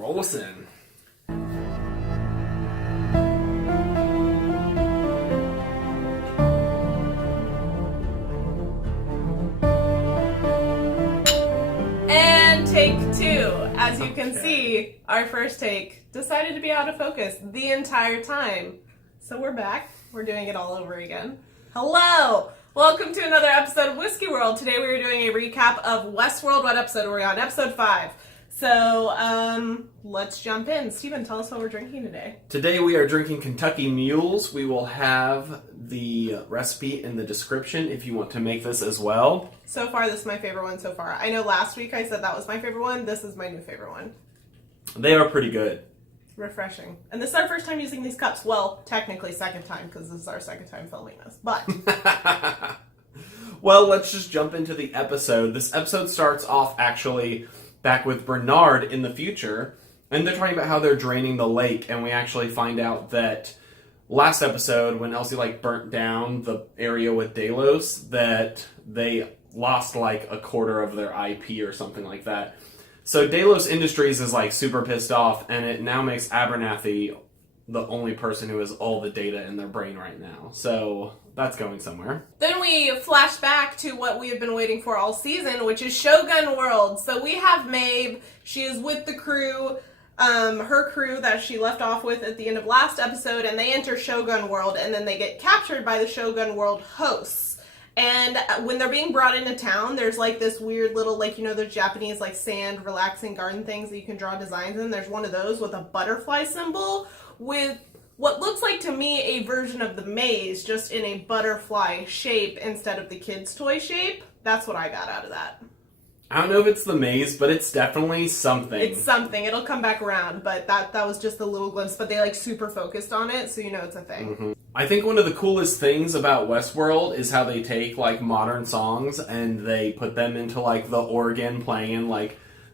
Roll us in. And take two. As you can see, our first take decided to be out of focus the entire time. So we're back. We're doing it all over again. Hello! Welcome to another episode of Whiskeyworld. Today we are doing a recap of Westworld. What episode are we on? Episode 5. So, let's jump in. Steven, tell us what we're drinking today. Today we are drinking Kentucky Mules. We will have the recipe in the description if you want to make this as well. So far, this is my favorite one so far. I know last week I said that was my favorite one. This is my new favorite one. They are pretty good. Refreshing. And this is our first time using these cups. Well, technically second time, because this is our second time filming this. But well, let's just jump into the episode. This episode starts off actually back with Bernard in the future, and they're talking about how they're draining the lake, and we actually find out that last episode, when Elsie burnt down the area with Delos, that they lost a quarter of their IP or something like that. So Delos Industries is super pissed off, and it now makes Abernathy the only person who has all the data in their brain right now. So that's going somewhere. Then we flash back to what we have been waiting for all season, which is Shogun World. So we have Maeve. She is with the crew, her crew that she left off with at the end of last episode, and they enter Shogun World, and then they get captured by the Shogun World hosts. And when they're being brought into town, there's this weird little, those Japanese, sand, relaxing garden things that you can draw designs in. There's one of those with a butterfly symbol with what looks like to me a version of the maze, just in a butterfly shape instead of the kid's toy shape. That's what I got out of that. I don't know if it's the maze, but it's definitely something. It's something. It'll come back around, but that was just a little glimpse. But they super focused on it, so you know it's a thing. Mm-hmm. I think one of the coolest things about Westworld is how they take modern songs and they put them into the organ playing in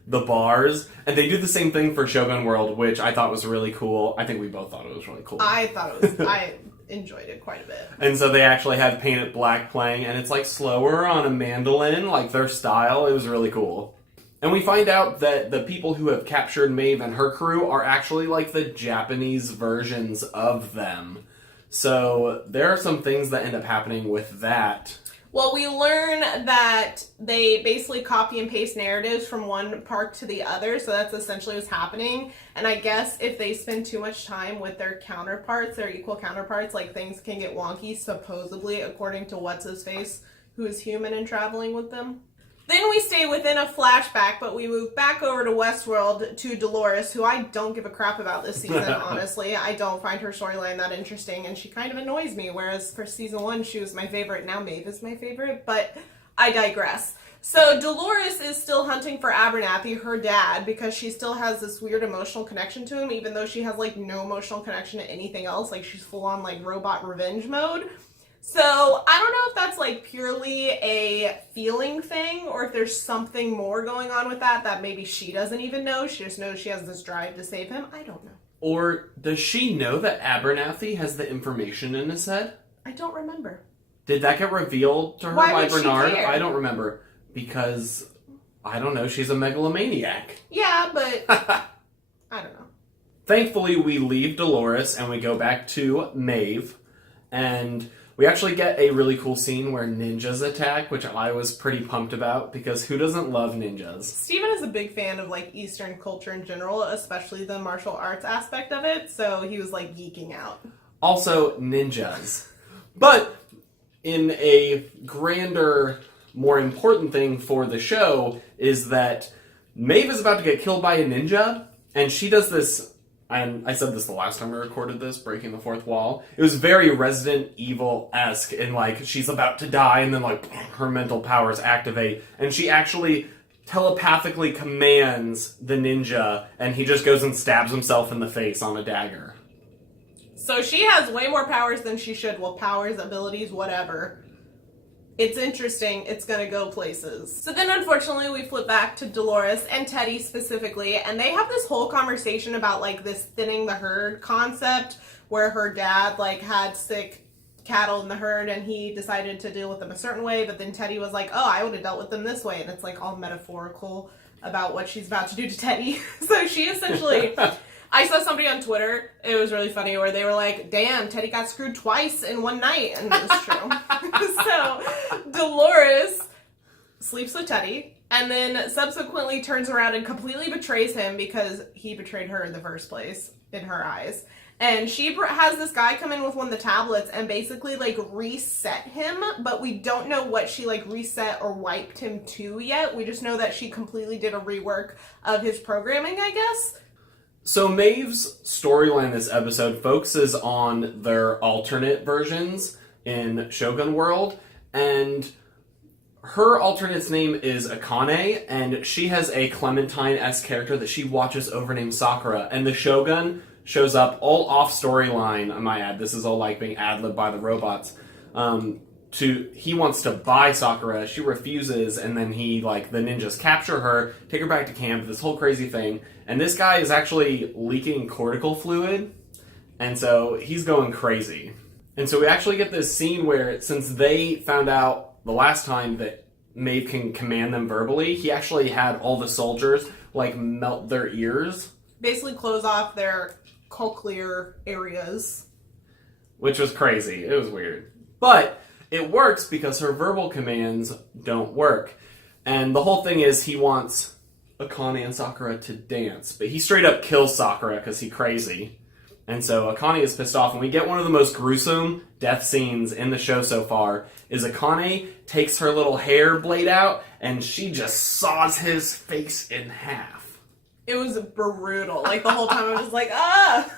the bars, and they do the same thing for Shogun World, which I thought was really cool. I think we both thought it was really cool. I thought it was. I enjoyed it quite a bit. And so they actually had Paint It Black playing, and it's slower on a mandolin, their style. It was really cool. And we find out that the people who have captured Maeve and her crew are actually the Japanese versions of them. So there are some things that end up happening with that. Well, we learn that they basically copy and paste narratives from one park to the other, so that's essentially what's happening. And I guess if they spend too much time with their counterparts, their equal counterparts, things can get wonky, supposedly, according to What's-His-Face, who is human and traveling with them. Then we stay within a flashback, but we move back over to Westworld to Dolores, who I don't give a crap about this season, honestly. I don't find her storyline that interesting, and she kind of annoys me, whereas for season 1, she was my favorite. Now Maeve is my favorite, but I digress. So Dolores is still hunting for Abernathy, her dad, because she still has this weird emotional connection to him, even though she has, no emotional connection to anything else. She's full-on, robot revenge mode. So, I don't know if that's, purely a feeling thing, or if there's something more going on with that maybe she doesn't even know. She just knows she has this drive to save him. I don't know. Or does she know that Abernathy has the information in his head? I don't remember. Did that get revealed to her Why by would she Bernard? care? I don't remember. Because, I don't know, she's a megalomaniac. Yeah, but I don't know. Thankfully, we leave Dolores and we go back to Maeve, and we actually get a really cool scene where ninjas attack, which I was pretty pumped about, because who doesn't love ninjas? Steven is a big fan of, Eastern culture in general, especially the martial arts aspect of it, so he was, geeking out. Also, ninjas. But, in a grander, more important thing for the show, is that Maeve is about to get killed by a ninja, and she does this. And I said this the last time we recorded this, breaking the fourth wall. It was very Resident Evil-esque, in she's about to die, and then her mental powers activate, and she actually telepathically commands the ninja, and he just goes and stabs himself in the face on a dagger. So she has way more powers than she should. Well, powers, abilities, whatever. It's interesting. It's going to go places. So then, unfortunately, we flip back to Dolores and Teddy specifically, and they have this whole conversation about, this thinning the herd concept, where her dad, had sick cattle in the herd, and he decided to deal with them a certain way, but then Teddy was like, oh, I would have dealt with them this way, and it's, all metaphorical about what she's about to do to Teddy. So she essentially, I saw somebody on Twitter, it was really funny, where they were like, damn, Teddy got screwed twice in one night, and it was true. So Dolores sleeps with Teddy, and then subsequently turns around and completely betrays him because he betrayed her in the first place, in her eyes. And she has this guy come in with one of the tablets and basically, like, reset him, but we don't know what she, like, reset or wiped him to yet. We just know that she completely did a rework of his programming, I guess. So Maeve's storyline this episode focuses on their alternate versions in Shogun World, and her alternate's name is Akane, and she has a Clementine-esque character that she watches over named Sakura, and the Shogun shows up all off storyline, I might add, this is all like being ad-libbed by the robots, he wants to buy Sakura, she refuses, and then the ninjas capture her, take her back to camp, this whole crazy thing, and this guy is actually leaking cortical fluid, and so he's going crazy. And so we actually get this scene where, since they found out the last time that Maeve can command them verbally, he actually had all the soldiers, melt their ears. Basically close off their cochlear areas. Which was crazy. It was weird. But it works because her verbal commands don't work. And the whole thing is he wants Akane and Sakura to dance. But he straight up kills Sakura because he's crazy. And so Akane is pissed off. And we get one of the most gruesome death scenes in the show so far. Is Akane takes her little hair blade out and she just saws his face in half. It was brutal. The whole time I was like, ah!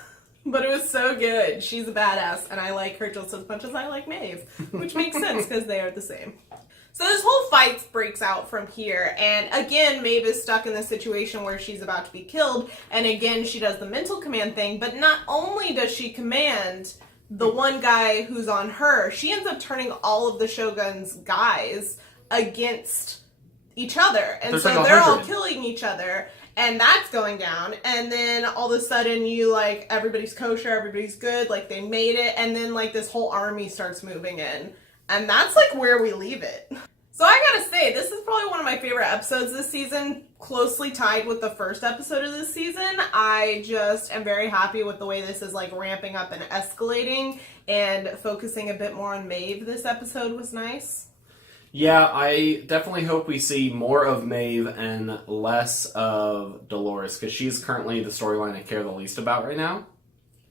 But it was so good. She's a badass, and I like her just as much as I like Maeve. Which makes sense, because they are the same. So this whole fight breaks out from here, and again, Maeve is stuck in this situation where she's about to be killed, and again, she does the mental command thing, but not only does she command the one guy who's on her, she ends up turning all of the Shogun's guys against each other. And There's so they're all killing each other. And that's going down, and then all of a sudden everybody's kosher, everybody's good, they made it, and then this whole army starts moving in. And that's where we leave it. So I gotta say, this is probably one of my favorite episodes this season, closely tied with the first episode of this season. I just am very happy with the way this is ramping up and escalating, and focusing a bit more on Maeve this episode was nice. Yeah, I definitely hope we see more of Maeve and less of Dolores, because she's currently the storyline I care the least about right now.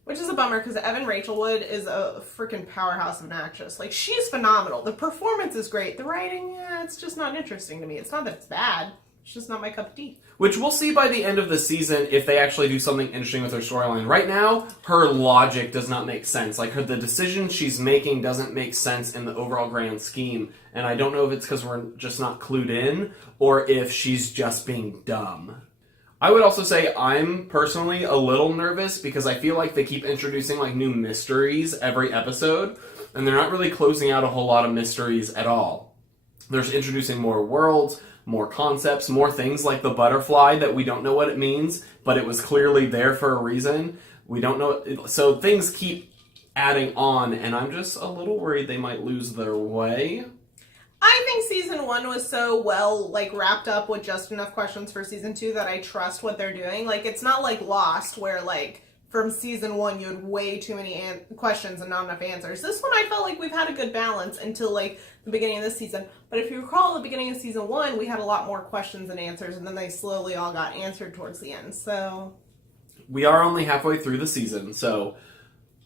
Which is a bummer, because Evan Rachel Wood is a freaking powerhouse of an actress. She's phenomenal. The performance is great. The writing, it's just not interesting to me. It's not that it's bad. It's just not my cup of tea. Which we'll see by the end of the season if they actually do something interesting with her storyline. Right now, her logic does not make sense. The decision she's making doesn't make sense in the overall grand scheme. And I don't know if it's because we're just not clued in, or if she's just being dumb. I would also say I'm personally a little nervous because I feel like they keep introducing new mysteries every episode, and they're not really closing out a whole lot of mysteries at all. They're introducing more worlds, more concepts, more things like the butterfly that we don't know what it means, but it was clearly there for a reason. We don't know. So things keep adding on, and I'm just a little worried they might lose their way. I think season 1 was so well, wrapped up with just enough questions for season 2 that I trust what they're doing. It's not like Lost, where, from season 1 you had way too many questions and not enough answers. This one I felt like we've had a good balance until, the beginning of this season. But if you recall, the beginning of season 1, we had a lot more questions than answers, and then they slowly all got answered towards the end, so... We are only halfway through the season, so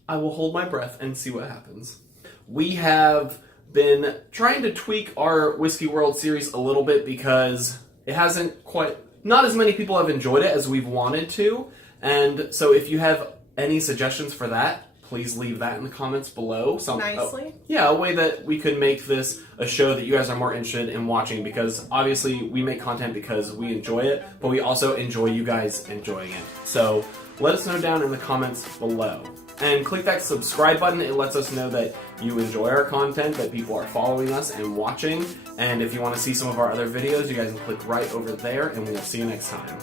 I will hold my breath and see what happens. We have been trying to tweak our Whiskeyworld series a little bit because it hasn't quite... Not as many people have enjoyed it as we've wanted to, and so if you have any suggestions for that, please leave that in the comments below. Nicely? A way that we could make this a show that you guys are more interested in watching, because obviously we make content because we enjoy it, but we also enjoy you guys enjoying it. So let us know down in the comments below. And click that subscribe button. It lets us know that you enjoy our content, that people are following us and watching. And if you want to see some of our other videos, you guys can click right over there, and we'll see you next time.